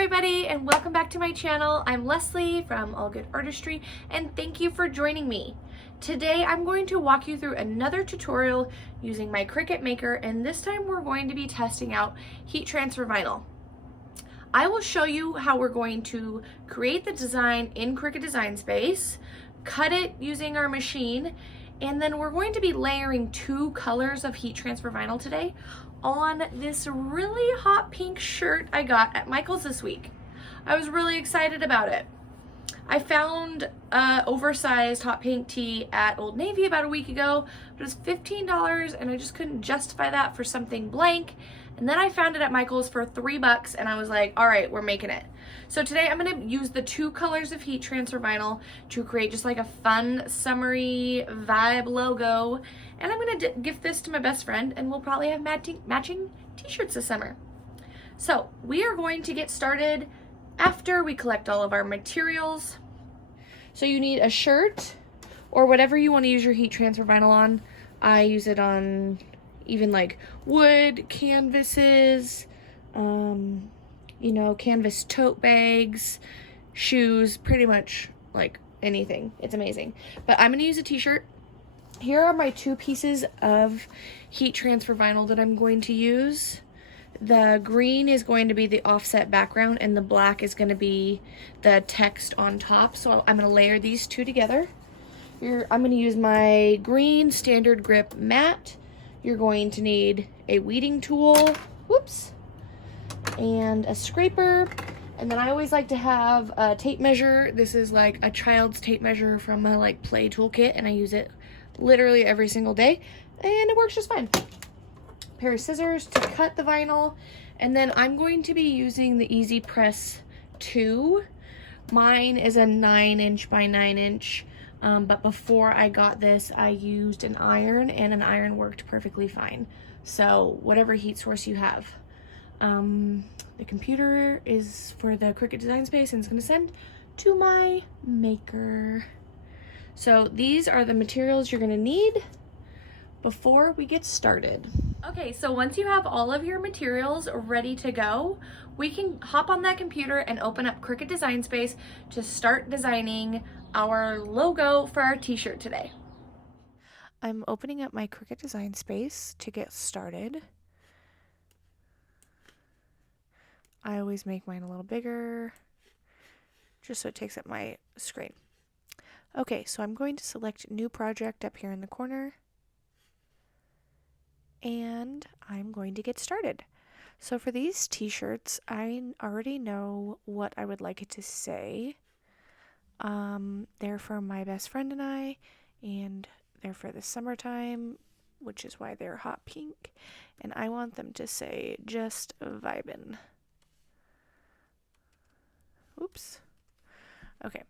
everybody, and welcome back to my channel. I'm Leslie from All Good Artistry, and thank you for joining me. Today I'm going to walk you through another tutorial using my Cricut Maker, and this time we're going to be testing out heat transfer vinyl. I will show you how we're going to create the design in Cricut Design Space, cut it using our machine, and then we're going to be layering 2 colors of heat transfer vinyl today on this really hot pink shirt I got at Michael's this week. I was really excited about it. I found an oversized hot pink tee at Old Navy about a week ago. It was $15 and I just couldn't justify that for something blank. And then I found it at Michael's for $3 and I was like, all right, we're making it. So today I'm gonna use the 2 colors of heat transfer vinyl to create just like a fun, summery vibe logo. And I'm gonna gift this to my best friend and we'll probably have matching t-shirts this summer. So we are going to get started after we collect all of our materials. So you need a shirt or whatever you want to use your heat transfer vinyl on. I use it on even like wood, canvases, you know, canvas tote bags, shoes, pretty much like anything. It's amazing. But I'm gonna use a t-shirt. Here are my 2 pieces of heat transfer vinyl that I'm going to use. The green is going to be the offset background and the black is going to be the text on top. So I'm going to layer these 2 together. I'm going to use my green standard grip mat. You're going to need a weeding tool, whoops, and a scraper. And then I always like to have a tape measure. This is like a child's tape measure from my like play toolkit, and I use it literally every single day, and it works just fine. Pair of scissors to cut the vinyl, and then I'm going to be using the Easy Press 2. Mine is a 9" by 9", but before I got this, I used an iron, and an iron worked perfectly fine. So whatever heat source you have. The computer is for the Cricut Design Space, and it's going to send to my maker. So these are the materials you're going to need before we get started. Okay, so once you have all of your materials ready to go, we can hop on that computer and open up Cricut Design Space to start designing our logo for our t-shirt today. I'm opening up my Cricut Design Space to get started. I always make mine a little bigger, just so it takes up my screen. Okay, so I'm going to select New Project up here in the corner, and I'm going to get started. So for these t-shirts, I already know what I would like it to say. They're for my best friend and I, and they're for the summertime, which is why they're hot pink, and I want them to say, just vibin'. Oops. Okay.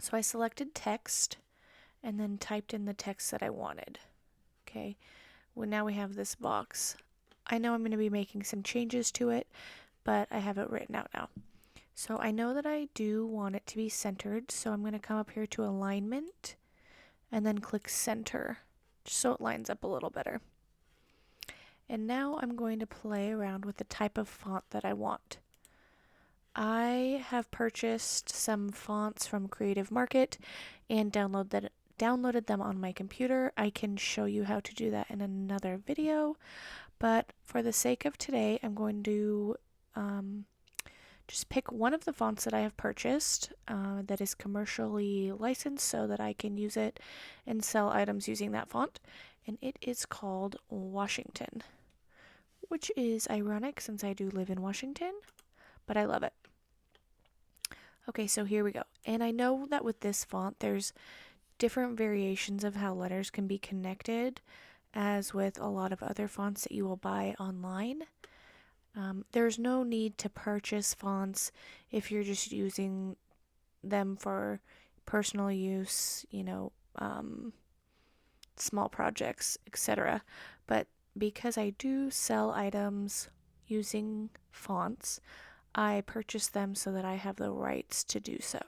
So I selected text and then typed in the text that I wanted. Okay, well now we have this box. I know I'm going to be making some changes to it, but I have it written out now. So I know that I do want it to be centered, so I'm going to come up here to alignment and then click center, just so it lines up a little better. And now I'm going to play around with the type of font that I want. I have purchased some fonts from Creative Market and downloaded them on my computer. I can show you how to do that in another video, but for the sake of today, I'm going to just pick one of the fonts that I have purchased that is commercially licensed so that I can use it and sell items using that font, and it is called Washington, which is ironic since I do live in Washington, but I love it. Okay, so here we go. And I know that with this font, there's different variations of how letters can be connected, as with a lot of other fonts that you will buy online. There's no need to purchase fonts if you're just using them for personal use, you know, small projects, etc. But because I do sell items using fonts, I purchased them so that I have the rights to do so.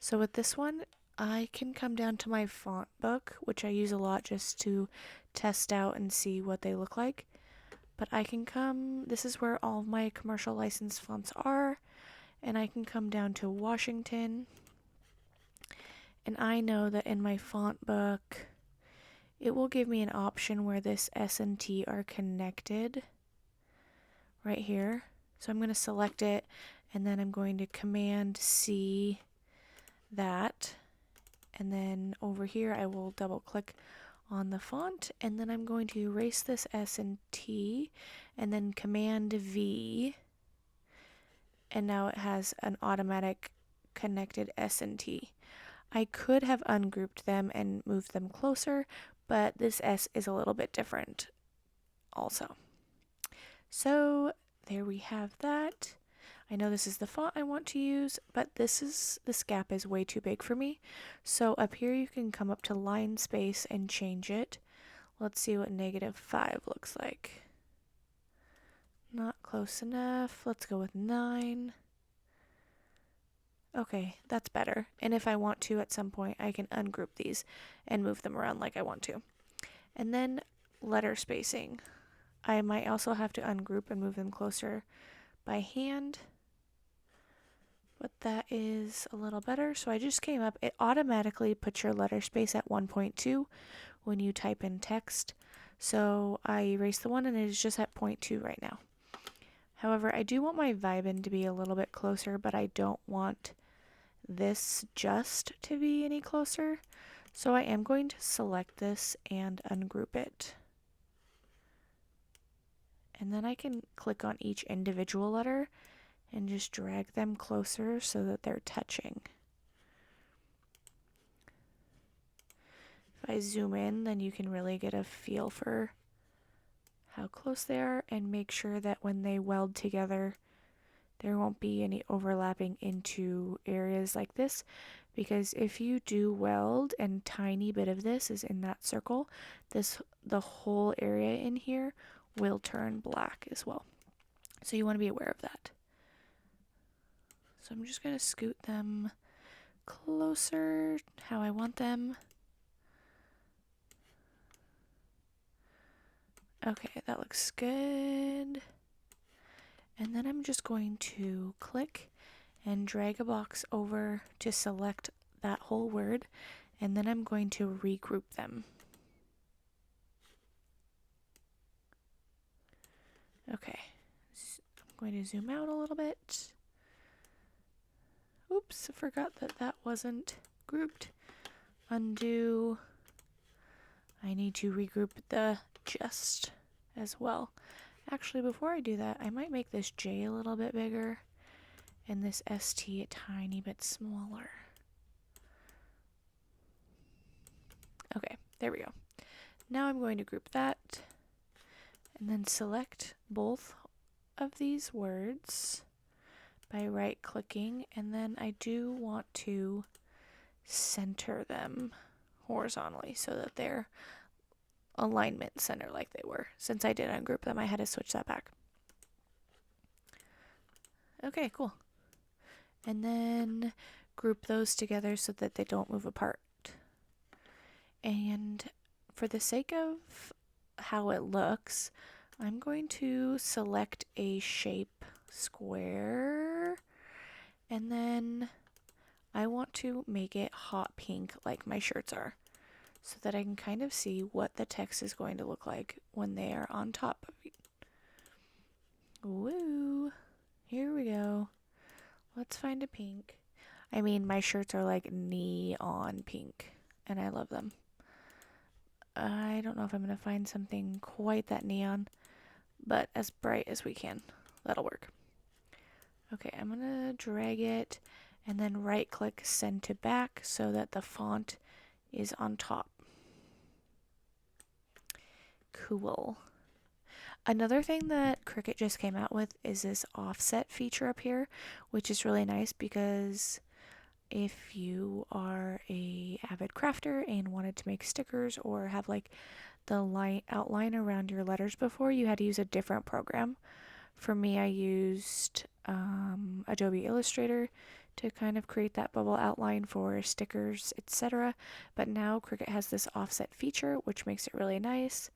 So with this one, I can come down to my font book, which I use a lot just to test out and see what they look like. But I can come, this is where all of my commercial licensed fonts are, and I can come down to Washington, and I know that in my font book, it will give me an option where this S and T are connected right here. So I'm going to select it, and then I'm going to Command C that, and then over here I will double click on the font, and then I'm going to erase this S and T, and then Command V, and now it has an automatic connected S and T. I could have ungrouped them and moved them closer, but this S is a little bit different also. So there we have that. I know this is the font I want to use, but this gap is way too big for me. So up here you can come up to line space and change it. Let's see what -5 looks like. Not close enough. Let's go with 9. Okay, that's better. And if I want to at some point, I can ungroup these and move them around like I want to. And then letter spacing. I might also have to ungroup and move them closer by hand, but that is a little better. So I just came up, it automatically puts your letter space at 1.2 when you type in text. So I erased the one and it is just at 0.2 right now. However, I do want my Vibin to be a little bit closer, but I don't want this just to be any closer. So I am going to select this and ungroup it. And then I can click on each individual letter and just drag them closer so that they're touching. If I zoom in, then you can really get a feel for how close they are, and make sure that when they weld together, there won't be any overlapping into areas like this, because if you do weld and tiny bit of this is in that circle, the whole area in here will turn black as well. So you want to be aware of that. So I'm just going to scoot them closer how I want them. Okay, that looks good. And then I'm just going to click and drag a box over to select that whole word, and then I'm going to regroup them. Okay, I'm going to zoom out a little bit. Oops, I forgot that that wasn't grouped. Undo. I need to regroup the just as well. Actually, before I do that, I might make this J a little bit bigger and this ST a tiny bit smaller. Okay, there we go. Now I'm going to group that and then select both of these words by right-clicking, and then I do want to center them horizontally so that they're alignment center like they were. Since I did ungroup them, I had to switch that back. Okay, cool. And then group those together so that they don't move apart. And for the sake of how it looks, I'm going to select a shape square, and then I want to make it hot pink like my shirts are, so that I can kind of see what the text is going to look like when they are on top of it. Woo! Here we go. Let's find a pink. I mean, my shirts are like neon pink, and I love them. I don't know if I'm going to find something quite that neon, but as bright as we can. That'll work. Okay, I'm going to drag it and then right-click send to back so that the font is on top. Cool. Another thing that Cricut just came out with is this offset feature up here, which is really nice because if you are a avid crafter and wanted to make stickers or have like the outline around your letters before, you had to use a different program. For me, I used Adobe Illustrator to kind of create that bubble outline for stickers, etc. But now Cricut has this offset feature, which makes it really nice.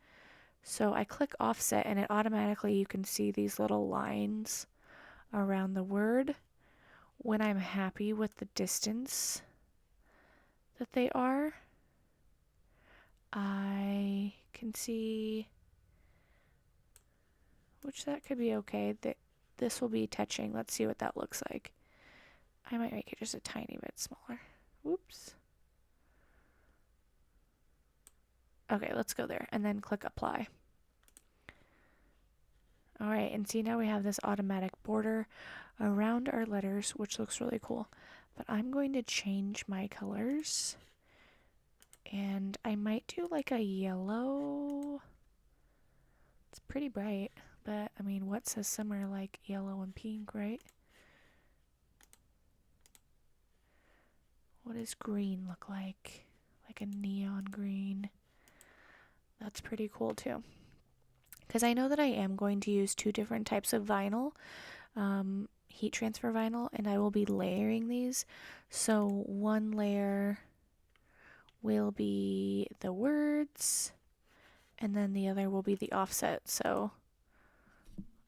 So I click offset and it automatically, you can see these little lines around the word when I'm happy with the distance that they are. I can see, which that could be okay, that this will be touching. Let's see what that looks like. I might make it just a tiny bit smaller. Whoops. Okay, let's go there and then click apply. All right, and see, now we have this automatic border around our letters, which looks really cool. But I'm going to change my colors, and I might do like a yellow. It's pretty bright, but I mean, what says summer like yellow and pink, right? What does green look like? Like a neon green. That's pretty cool too. Because I know that I am going to use 2 different types of vinyl, heat transfer vinyl, and I will be layering these. So one layer will be the words, and then the other will be the offset. So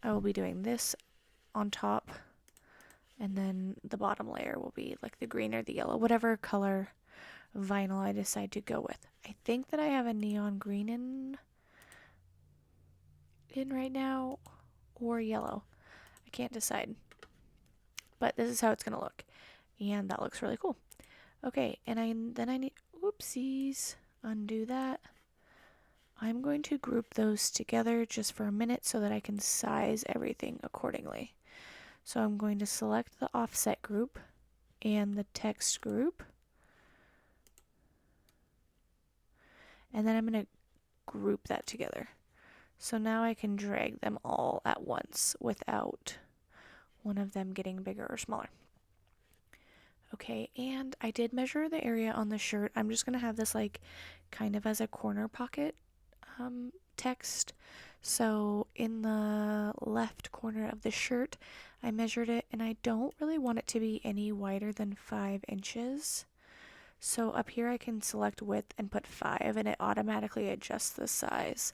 I will be doing this on top, and then the bottom layer will be like the green or the yellow, whatever color vinyl I decide to go with. I think that I have a neon green in right now, or yellow. I can't decide. But this is how it's going to look. And that looks really cool. Okay, and then I need, whoopsies, undo that. I'm going to group those together just for a minute so that I can size everything accordingly. So I'm going to select the offset group and the text group. And then I'm going to group that together. So now I can drag them all at once without one of them getting bigger or smaller. Okay, and I did measure the area on the shirt. I'm just going to have this like kind of as a corner pocket text. So in the left corner of the shirt, I measured it, and I don't really want it to be any wider than 5 inches. So up here I can select width and put 5, and it automatically adjusts the size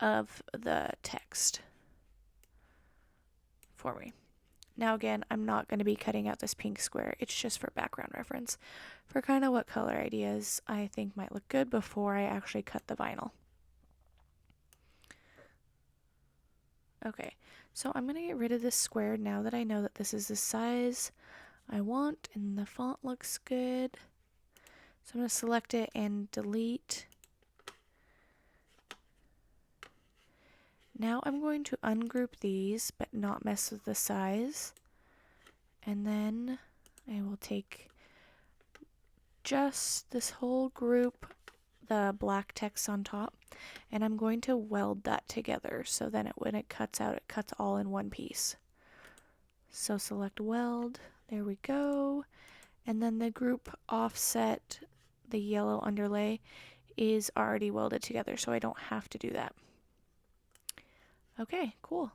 of the text for me. Now again, I'm not going to be cutting out this pink square. It's just for background reference, for kind of what color ideas I think might look good before I actually cut the vinyl. Okay, so I'm going to get rid of this square now that I know that this is the size I want and the font looks good. So I'm going to select it and delete. Now I'm going to ungroup these but not mess with the size. And then I will take just this whole group, the black text on top, and I'm going to weld that together so then when it cuts out, it cuts all in one piece. So select weld, there we go. And then the group offset, the yellow underlay, is already welded together, so I don't have to do that. Okay, cool.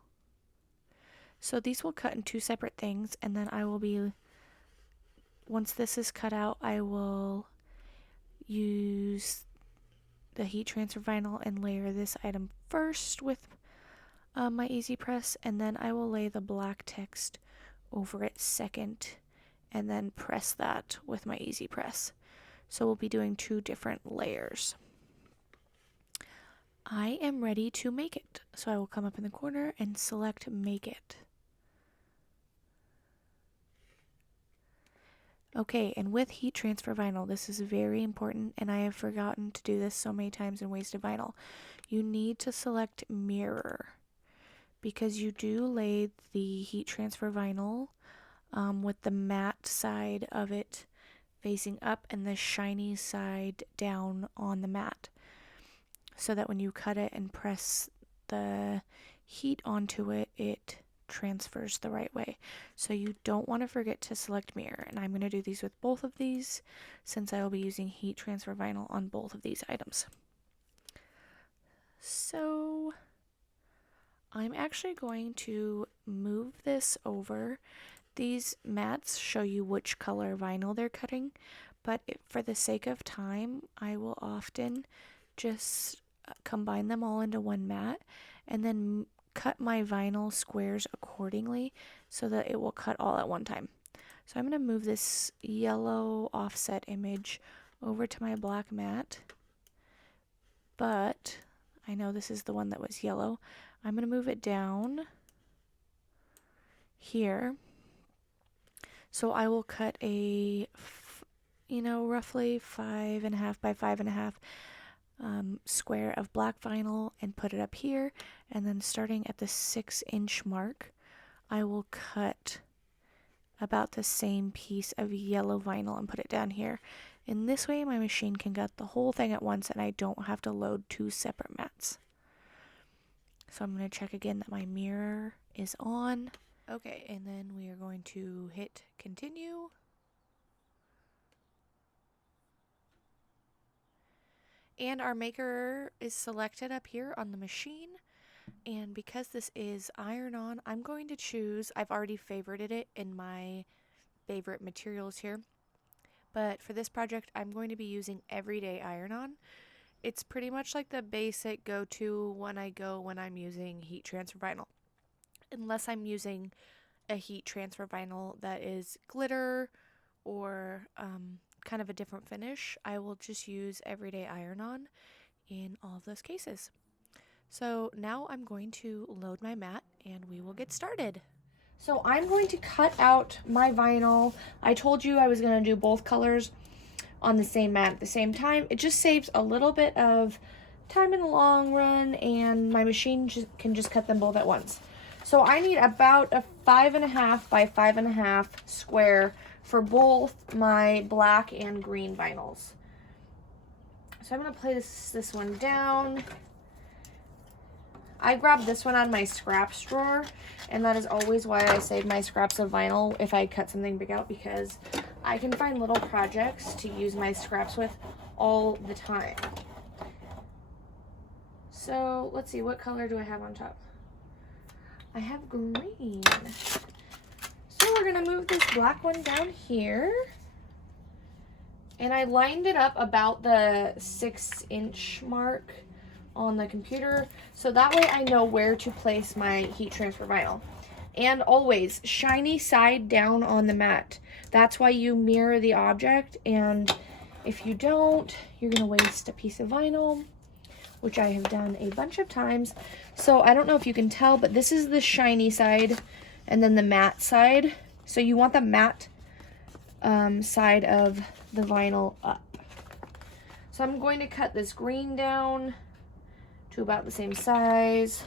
So these will cut in 2 separate things, and then I will be, once this is cut out, I will use the heat transfer vinyl and layer this item first with my easy press, and then I will lay the black text over it second, and then press that with my easy press. So we'll be doing 2 different layers. I am ready to make it. So I will come up in the corner and select make it. Okay, and with heat transfer vinyl, this is very important, and I have forgotten to do this so many times in wasted vinyl. You need to select mirror, because you do lay the heat transfer vinyl with the matte side of it facing up and the shiny side down on the mat, so that when you cut it and press the heat onto it, it transfers the right way. So you don't want to forget to select mirror, and I'm going to do these with both of these since I will be using heat transfer vinyl on both of these items. So I'm actually going to move this over. These mats show you which color vinyl they're cutting, but for the sake of time, I will often just combine them all into one mat and then cut my vinyl squares accordingly so that it will cut all at one time. So I'm going to move this yellow offset image over to my black mat, but I know this is the one that was yellow. I'm going to move it down here. So I will cut a, roughly 5.5 by 5.5 square of black vinyl and put it up here. And then starting at the 6-inch mark, I will cut about the same piece of yellow vinyl and put it down here. In this way, my machine can cut the whole thing at once and I don't have to load 2 separate mats. So I'm going to check again that my mirror is on. Okay, and then we are going to hit continue. And our maker is selected up here on the machine. And because this is iron-on, I'm going to choose, I've already favorited it in my favorite materials here. But for this project, I'm going to be using everyday iron-on. It's pretty much like the basic go-to when I'm using heat transfer vinyl. Unless I'm using a heat transfer vinyl that is glitter or kind of a different finish, I will just use everyday iron-on in all of those cases. So now I'm going to load my mat and we will get started. So I'm going to cut out my vinyl. I told you I was going to do both colors on the same mat at the same time. It just saves a little bit of time in the long run and my machine can just cut them both at once. So I need about a 5.5 by 5.5 square for both my black and green vinyls. So I'm going to place this one down. I grabbed this one out of my scraps drawer, and that is always why I save my scraps of vinyl if I cut something big out, because I can find little projects to use my scraps with all the time. So let's see, what color do I have on top? I have green. So we're gonna move this black one down here. And I lined it up about the 6-inch mark on the computer, so that way I know where to place my heat transfer vinyl. And always shiny side down on the mat. That's why you mirror the object, and if you don't, you're gonna waste a piece of vinyl, which I have done a bunch of times. So I don't know if you can tell, but this is the shiny side and then the matte side. So you want the matte side of the vinyl up. So I'm going to cut this green down to about the same size.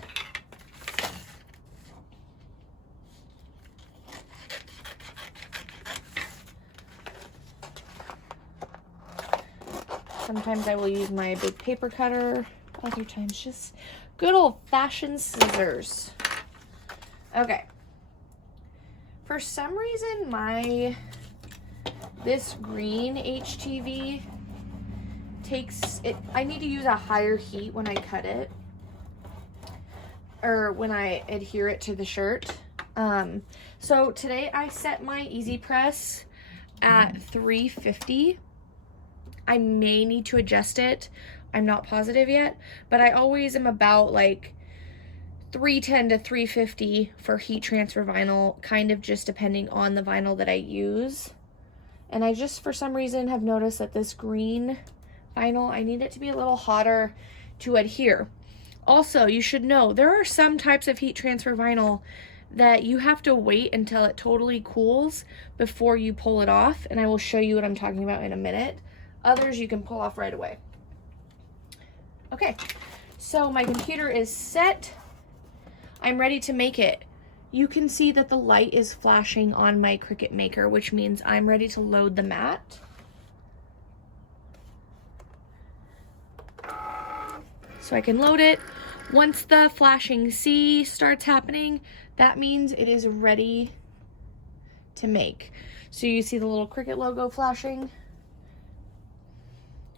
Sometimes I will use my big paper cutter, other times just good old-fashioned scissors. Okay. For some reason, this green HTV I need to use a higher heat when I cut it, or when I adhere it to the shirt. So today I set my easy press at 350. I may need to adjust it. I'm not positive yet, but I always am about like 310 to 350 for heat transfer vinyl, kind of just depending on the vinyl that I use. And I just, for some reason, have noticed that this green vinyl, I need it to be a little hotter to adhere. Also, you should know, there are some types of heat transfer vinyl that you have to wait until it totally cools before you pull it off, and I will show you what I'm talking about in a minute. Others you can pull off right away. Okay, so my computer is set. I'm ready to make it. You can see that the light is flashing on my Cricut Maker, which means I'm ready to load the mat. So I can load it. Once the flashing C starts happening, that means it is ready to make. So you see the little Cricut logo flashing.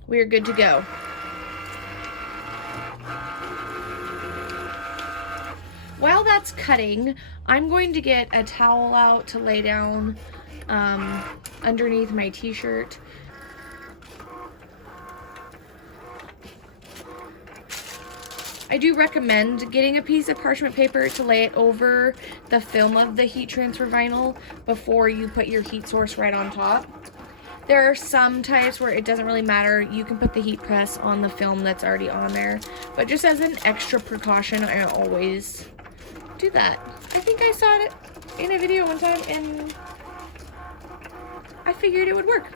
We're good to go. While that's cutting, I'm going to get a towel out to lay down underneath my t-shirt. I do recommend getting a piece of parchment paper to lay it over the film of the heat transfer vinyl before you put your heat source right on top. There are some types where it doesn't really matter. You can put the heat press on the film that's already on there. But just as an extra precaution, I always do that. I think I saw it in a video one time and I figured it would work.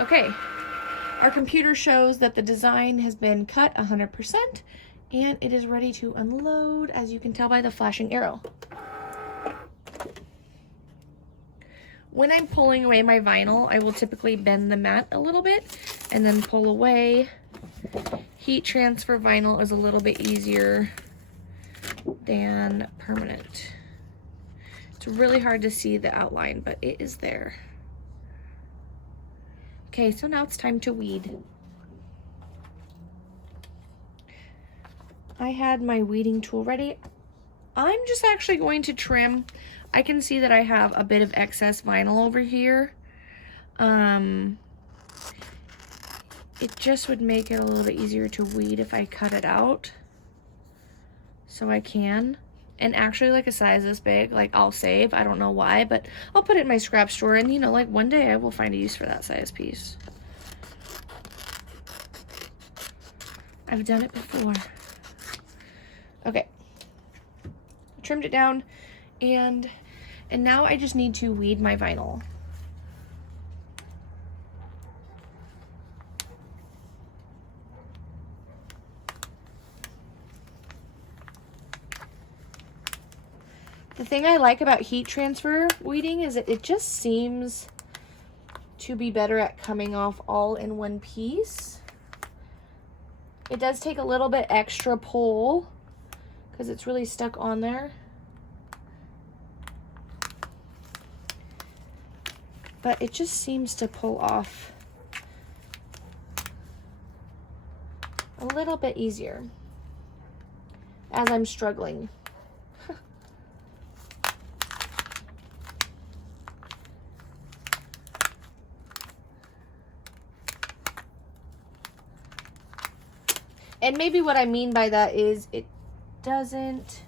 Okay, our computer shows that the design has been cut 100% and it is ready to unload, as you can tell by the flashing arrow. When I'm pulling away my vinyl, I will typically bend the mat a little bit and then pull away. Heat transfer vinyl is a little bit easier than permanent. It's really hard to see the outline, but it is there. Okay, so now it's time to weed. I had my weeding tool ready. I'm just actually going to trim. I can see that I have a bit of excess vinyl over here. It just would make it a little bit easier to weed if I cut it out. So I can. And actually, like a size this big, like I'll save. I don't know why, but I'll put it in my scrap store, and you know, like one day I will find a use for that size piece. I've done it before. Okay. I trimmed it down, and now I just need to weed my vinyl. The thing I like about heat transfer weeding is that it just seems to be better at coming off all in one piece. It does take a little bit extra pull because it's really stuck on there. But it just seems to pull off a little bit easier as I'm struggling. And maybe what I mean by that is it doesn't...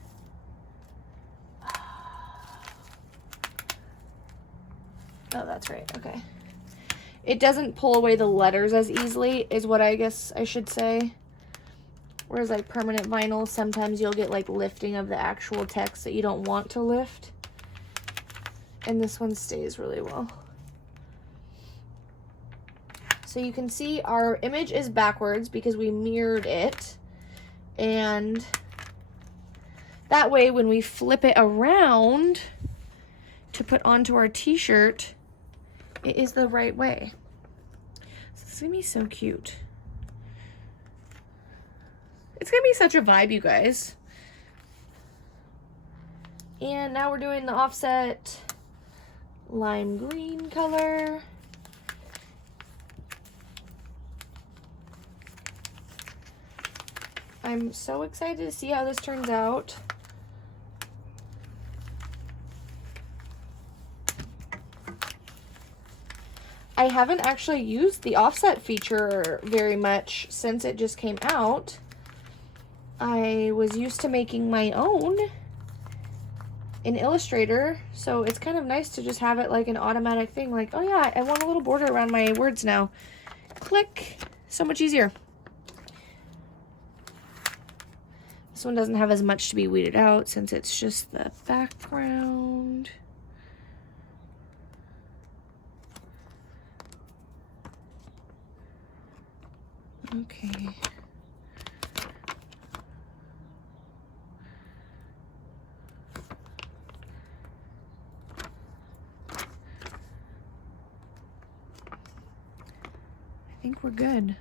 Oh, that's right, okay. It doesn't pull away the letters as easily, is what I guess I should say. Whereas like permanent vinyl, sometimes you'll get like lifting of the actual text that you don't want to lift. And this one stays really well. So you can see our image is backwards because we mirrored it. And that way when we flip it around to put onto our t-shirt, it is the right way. So it's gonna be so cute. It's gonna be such a vibe, you guys. And now we're doing the offset lime green color. I'm so excited to see how this turns out. I haven't actually used the offset feature very much since it just came out. I was used to making my own in Illustrator, so it's kind of nice to just have it like an automatic thing, like, oh yeah, I want a little border around my words now. Click, so much easier. This one doesn't have as much to be weeded out since it's just the background. Okay. I think we're good.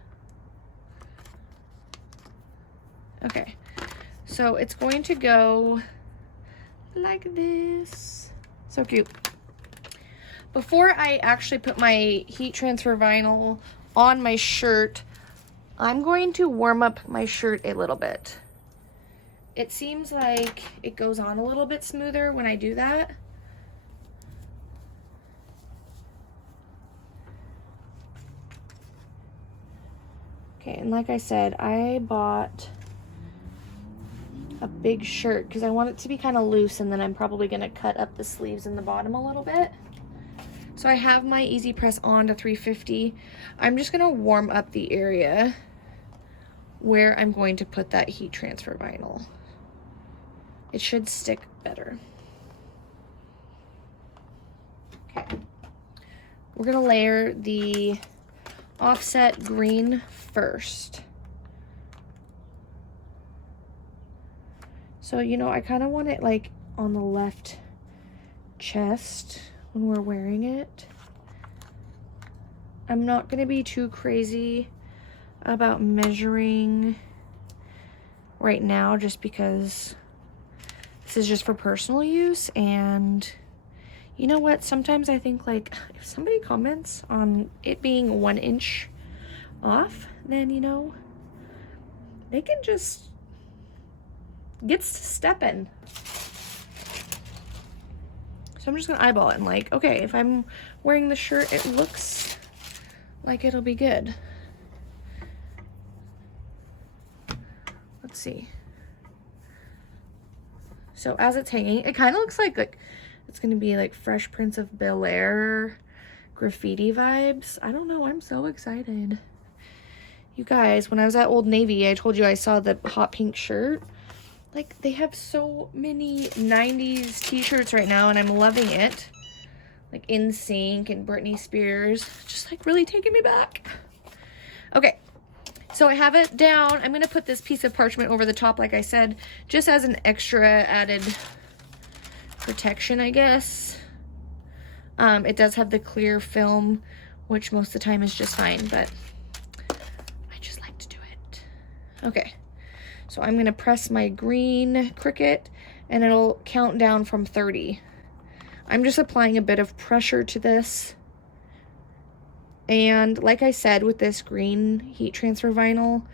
Okay. So it's going to go like this. So cute. Before I actually put my heat transfer vinyl on my shirt, I'm going to warm up my shirt a little bit. It seems like it goes on a little bit smoother when I do that. Okay, and like I said, I bought a big shirt because I want it to be kind of loose, and then I'm probably going to cut up the sleeves in the bottom a little bit. So I have my Easy Press on to 350. I'm just going to warm up the area where I'm going to put that heat transfer vinyl. It should stick better. Okay. We're going to layer the offset green first. So, you know, I kind of want it like on the left chest when we're wearing it. I'm not going to be too crazy about measuring right now just because this is just for personal use. And you know what? Sometimes I think, like, if somebody comments on it being 1 inch off, then, you know, they can just get to stepping. So I'm just gonna eyeball it and, like, okay, if I'm wearing the shirt, it looks like it'll be good. Let's see. So as it's hanging, it kind of looks like it's gonna be like Fresh Prince of Bel-Air graffiti vibes. I don't know, I'm so excited. You guys, when I was at Old Navy, I told you I saw the hot pink shirt. Like, they have so many 90s t-shirts right now, and I'm loving it. Like NSYNC and Britney Spears. Just, like, really taking me back. Okay, so I have it down. I'm going to put this piece of parchment over the top, like I said, just as an extra added protection, I guess. It does have the clear film, which most of the time is just fine, but I just like to do it. Okay. So I'm going to press my green Cricut, and it'll count down from 30. I'm just applying a bit of pressure to this. And like I said, with this green heat transfer vinyl,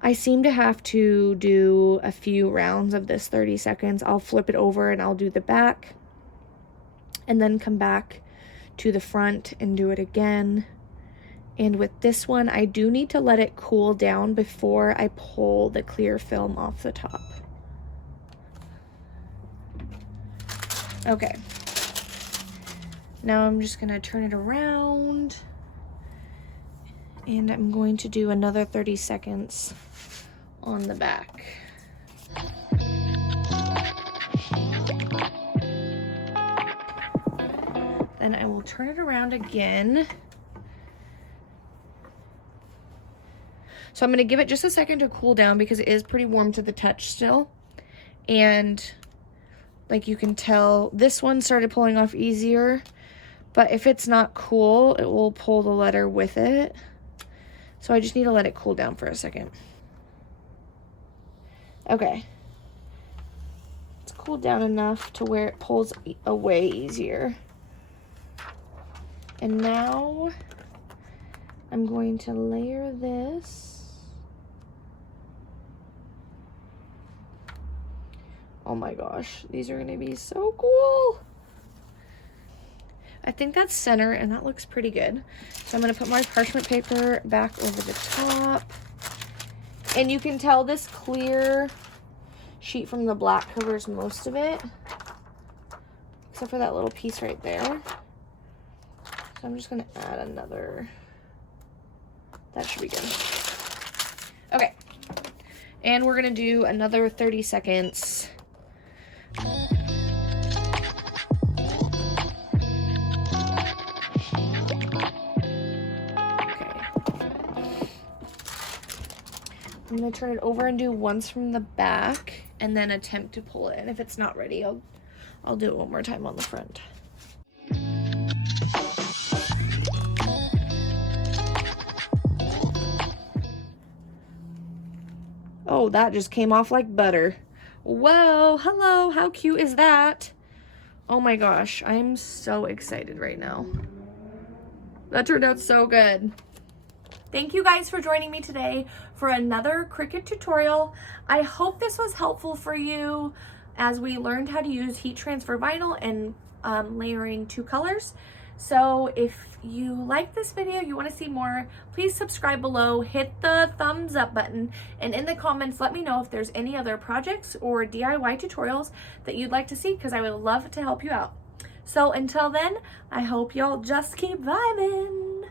I seem to have to do a few rounds of this 30 seconds. I'll flip it over and I'll do the back, and then come back to the front and do it again. And with this one, I do need to let it cool down before I pull the clear film off the top. Okay. Now I'm just going to turn it around. And I'm going to do another 30 seconds on the back. Then I will turn it around again. So I'm going to give it just a second to cool down because it is pretty warm to the touch still. And like you can tell, this one started pulling off easier. But if it's not cool, it will pull the letter with it. So I just need to let it cool down for a second. Okay. It's cooled down enough to where it pulls away easier. And now I'm going to layer this. Oh my gosh, these are gonna be so cool. I think that's center, and that looks pretty good. So I'm gonna put my parchment paper back over the top. And you can tell this clear sheet from the black covers most of it, except for that little piece right there. So I'm just gonna add another. That should be good. Okay. And we're gonna do another 30 seconds. I'm going to turn it over and do once from the back and then attempt to pull it. And if it's not ready, I'll do it one more time on the front. Oh, that just came off like butter. Whoa, hello, how cute is that? Oh my gosh, I'm so excited right now. That turned out so good. Thank you guys for joining me today for another Cricut tutorial. I hope this was helpful for you as we learned how to use heat transfer vinyl and layering 2 colors. So if you like this video, you want to see more, please subscribe below, hit the thumbs up button, and in the comments let me know if there's any other projects or DIY tutorials that you'd like to see, because I would love to help you out. So until then, I hope y'all just keep vibing.